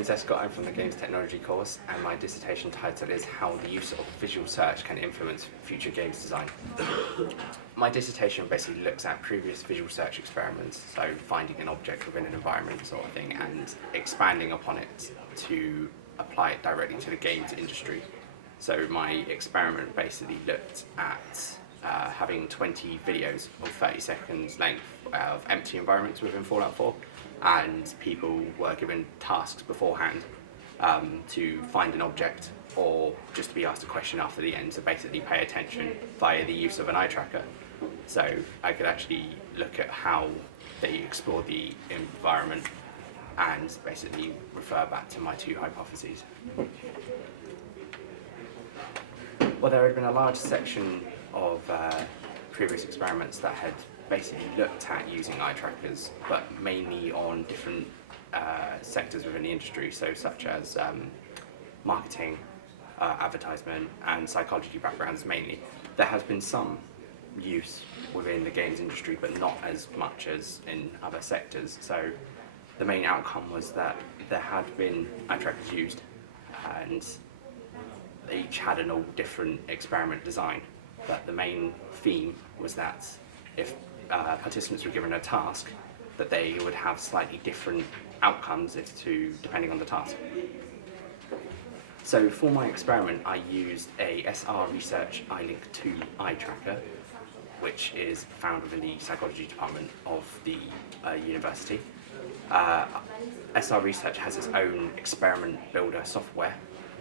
name is Escott. I'm from the Games Technology course, and my dissertation title is How the Use of Visual Search Can Influence Future Games Design. My dissertation basically looks at previous visual search experiments, so finding an object within an environment sort of thing, and expanding upon it to apply it directly to the games industry. So my experiment basically looked at having 20 videos of 30 seconds length of empty environments within Fallout 4, and people were given tasks beforehand to find an object or just to be asked a question after the end, to basically pay attention via the use of an eye tracker. So I could actually look at how they explore the environment and basically refer back to my two hypotheses. Well, there had been a large section of previous experiments that had basically looked at using eye trackers, but mainly on different sectors within the industry, so such as marketing, advertisement, and psychology backgrounds mainly. There has been some use within the games industry, but not as much as in other sectors. So the main outcome was that there had been eye trackers used, and they each had an all different experiment design. But the main theme was that if participants were given a task, that they would have slightly different outcomes depending on the task. So for my experiment, I used a SR Research iLink2 eye tracker, which is found within the psychology department of the university. SR Research has its own experiment builder software,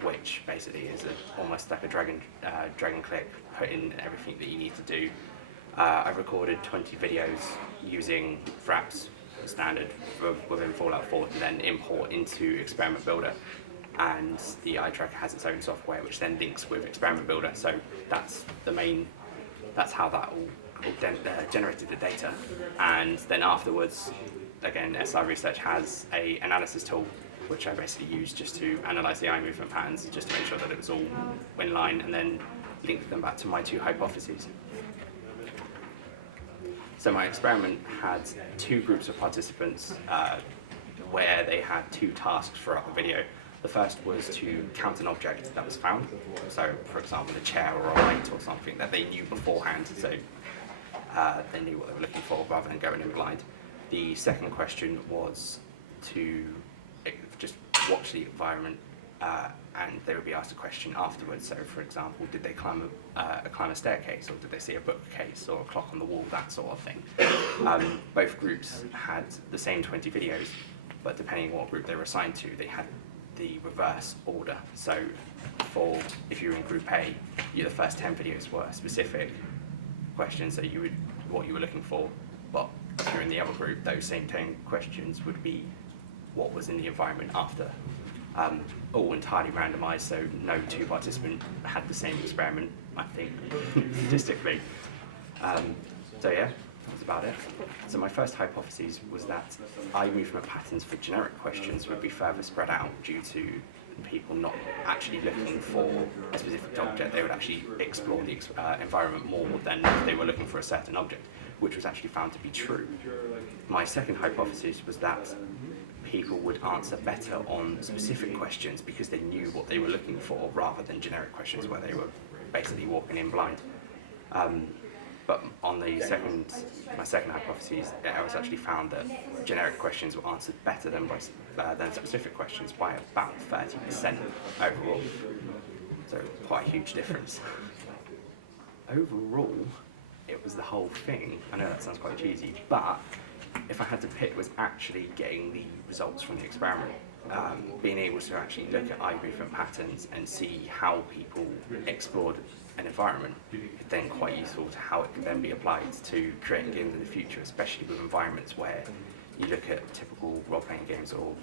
which basically is almost like a drag and click, put in everything that you need to do. I recorded 20 videos using Fraps, standard within Fallout 4, to then import into Experiment Builder. And the eye tracker has its own software, which then links with Experiment Builder. So that's how that all generated the data. And then afterwards, again, SR Research has an analysis tool, which I basically used just to analyze the eye movement patterns, just to make sure that it was all in line, and then link them back to my two hypotheses. So my experiment had two groups of participants where they had two tasks throughout the video. The first was to count an object that was found. So, for example, a chair or a light or something that they knew beforehand, so they knew what they were looking for rather than going in blind. The second question was to just watch the environment, and they would be asked a question afterwards. So, for example, did they climb a staircase, or did they see a bookcase or a clock on the wall, that sort of thing. Both groups had the same 20 videos, but depending on what group they were assigned to, they had the reverse order. So, if you were in Group A, the first 10 videos were specific questions that what you were looking for, but if you're in the other group, those same 10 questions would be what was in the environment after. All entirely randomized, so no two participants had the same experiment, I think, statistically. So yeah, that was about it. So my first hypothesis was that eye movement patterns for generic questions would be further spread out due to people not actually looking for a specific object. They would actually explore the environment more than if they were looking for a certain object, which was actually found to be true. My second hypothesis was that people would answer better on specific questions because they knew what they were looking for, rather than generic questions where they were basically walking in blind. But on my second hypothesis, it was actually found that generic questions were answered better than specific questions by about 30% overall. So quite a huge difference. Overall, it was the whole thing. I know that sounds quite cheesy, but if I had to pick, was actually getting the results from the experiment. Being able to actually look at eye movement patterns and see how people explored an environment is then quite useful to how it can then be applied to creating games in the future, especially with environments where you look at typical role-playing games or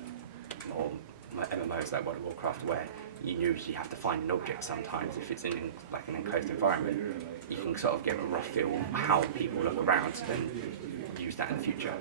MMOs like World of Warcraft, where you usually have to find an object sometimes. If it's in like an enclosed environment, you can sort of get a rough feel of how people look around and use that in the future.